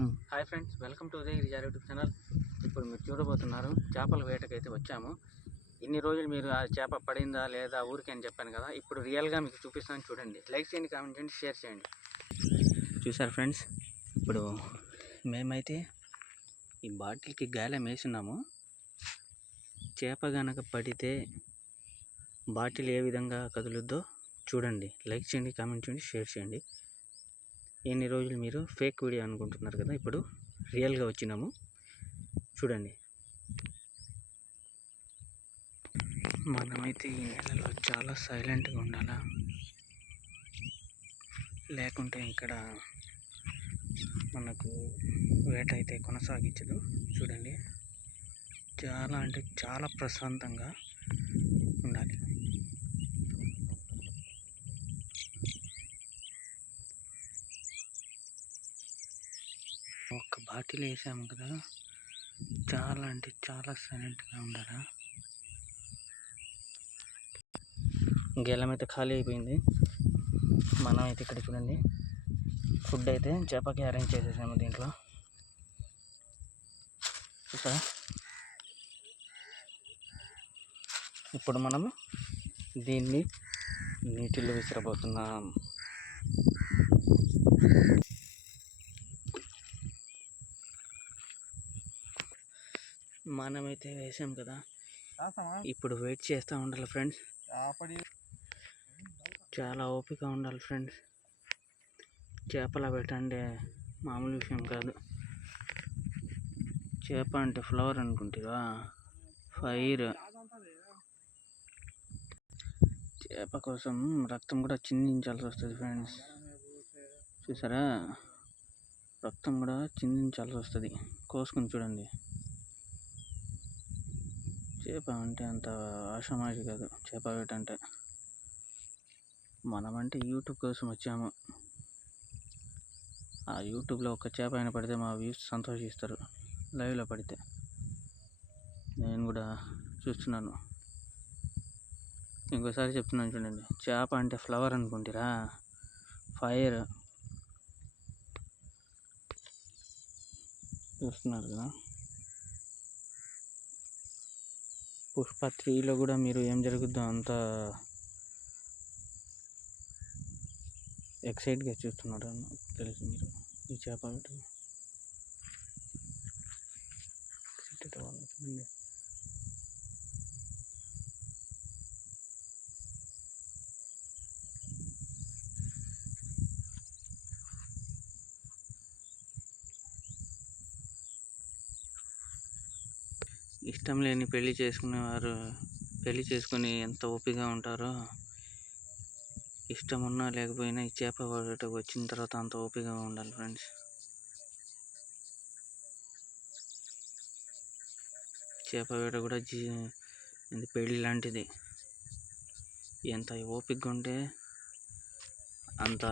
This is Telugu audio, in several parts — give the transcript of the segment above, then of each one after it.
Hi friends welcome to Udayagiri jar YouTube channel. ఇప్పుడు మీరు చూడబోతున్నారు చేపల వేటకైతే వచ్చాము. ఇన్ని రోజులు మీరు ఆ చేప పడిందా లేదా ఊరికి అని చెప్పాను కదా ఇప్పుడు రియల్గా మీకు చూపిస్తాను చూడండి. లైక్ చేయండి కామెంట్ చేయండి షేర్ చేయండి. చూసారు ఫ్రెండ్స్ ఇప్పుడు మేమైతే ఈ బాటిల్కి గాలం వేసున్నాము చేప గనక పడితే బాటిల్ ఏ విధంగా కదులుద్దో చూడండి. లైక్ చేయండి కామెంట్ చేయండి షేర్ చేయండి. ఎన్ని రోజులు మీరు ఫేక్ వీడియో అనుకుంటున్నారు కదా ఇప్పుడు రియల్గా వచ్చినాము. చూడండి. మనమైతే ఈ నెలలో చాలా సైలెంట్గా ఉండాలా? లేకుంటే ఇక్కడ మనకు వేట అయితే కొనసాగించదు. చూడండి. చాలా అంటే చాలా ప్రశాంతంగా ఉండాలి ఒక్క వేసాము కదా. చాలా అంటే చాలా సైలెంట్గా ఉండరా? గెలం అయితే ఖాళీ అయిపోయింది. మనం అయితే ఇక్కడ చూడండి. ఫుడ్ అయితే చేపకి అరేంజ్ చేసేసాము దీంట్లో. చూసారా? ఇప్పుడు మనము దీన్ని నీటిలో విసిరబోతున్నాం. మనమైతే వేసాం కదా. ఇప్పుడు వెయిట్ చేస్తూ ఉండాలి ఫ్రెండ్స్. చాలా ఓపిక ఉండాలి ఫ్రెండ్స్. చేపల పెట్టండి మామూలు విషయం కాదు. చేప అంటే ఫ్లవర్ అనుకుంటారా ఫైర్. చేప కోసం రక్తం కూడా చిందించాల్సి వస్తుంది ఫ్రెండ్స్. చూసారా? రక్తం కూడా చిందించాల్సి వస్తుంది. కోసుకుని చూడండి. చేప అంటే అంత ఆషామాషి కాదు. చేప వేట అంటే మనమంటే యూట్యూబ్ కోసం వచ్చాము. ఆ యూట్యూబ్లో ఒక చేప అయినా పడితే మా వ్యూస్ సంతోషిస్తారు. లైవ్లో పడితే. నేను కూడా చూస్తున్నాను. ఇంకోసారి చెప్తున్నాను చూడండి. చేప అంటే ఫ్లవర్ అనుకుంటారా? ఫైర్ చూస్తున్నారు కదా? పుష్ప త్రీలో కూడా మీరు ఏం జరుగుద్దో అంత ఎక్సైట్గా చూస్తున్నారు నాకు తెలుసు మీరు ఈ చేప వేట. Excited ఇష్టం లేని పెళ్ళి చేసుకునేవారు పెళ్ళి చేసుకొని ఎంత ఓపికగా ఉంటారో ఇష్టం ఉన్నా లేకపోయినా ఈ చేప పడేటకు వచ్చిన తర్వాత అంత ఓపికగా ఉండాలి ఫ్రెండ్స్. చేప వేట కూడా జీ ఇది పెళ్ళి లాంటిది. ఎంత ఓపికగా ఉంటే అంత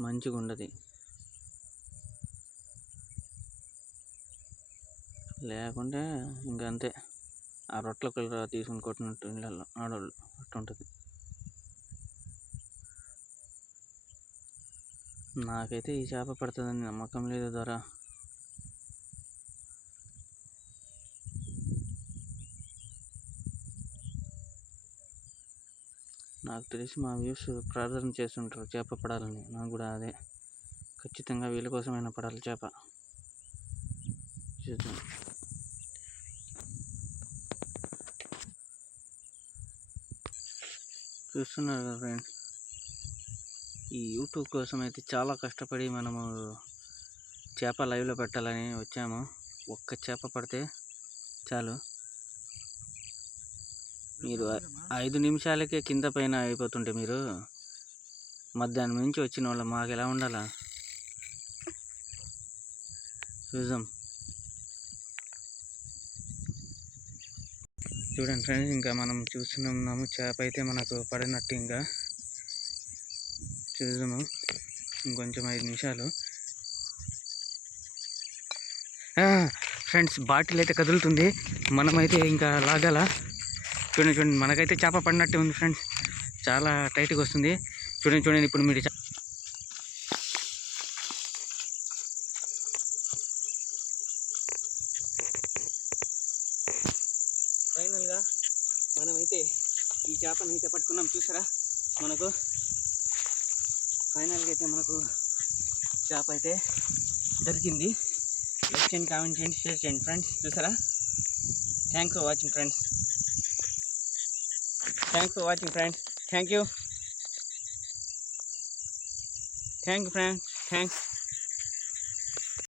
మంచిగా ఉండదు లేకుంటే ఇంక అంతే. ఆ రొట్టెల కలర్ తీసుకుని కొట్టినట్టు ఇళ్ళల్లో ఆడవాళ్ళు అట్టుంటుంది. నాకైతే ఈ చేప పడుతుందని నమ్మకం లేదు ద్వారా నాకు తెలిసి మా వ్యూస్ ప్రార్థన చేస్తుంటారు చేప పడాలని. నాకు కూడా అదే. ఖచ్చితంగా వీళ్ళ కోసమైనా పడాలి చేప. చూద్దాం. చూస్తున్నారు కదా ఫ్రెండ్స్ ఈ యూట్యూబ్ కోసం అయితే చాలా కష్టపడి మనము చేప లైవ్లో పెట్టాలని వచ్చాము. ఒక్క చేప పడితే చాలు. మీరు ఐదు నిమిషాలకే కింద పైన అయిపోతుంటే మీరు మధ్యాహ్నం నుంచి వచ్చిన వాళ్ళు మాకు ఎలా ఉండాలా? చూద్దాం. చూడండి ఫ్రెండ్స్ ఇంకా మనం చూస్తున్నాము చేప అయితే మనకు పడినట్టు ఇంకా చూద్దాము. ఇంకొంచెం ఐదు నిమిషాలు. ఫ్రెండ్స్ బాటిల్ అయితే కదులుతుంది. మనమైతే ఇంకా లాగాల. చూడండి చూడండి మనకైతే చేప పడినట్టే ఉంది ఫ్రెండ్స్. చాలా టైట్గా వస్తుంది. చూడండి చూడండి ఇప్పుడు మీరు చే- చూసారా మనమైతే ఈ చేపను అయితే పట్టుకున్నాం చూసారా? మనకు ఫైనల్గా అయితే మనకు చేప అయితే దొరికింది. లైక్ చేయండి కామెంట్ చేయండి షేర్ చేయండి ఫ్రెండ్స్ చూసారా? Thank for watching friends thank for watching friends thank you thank you friends thanks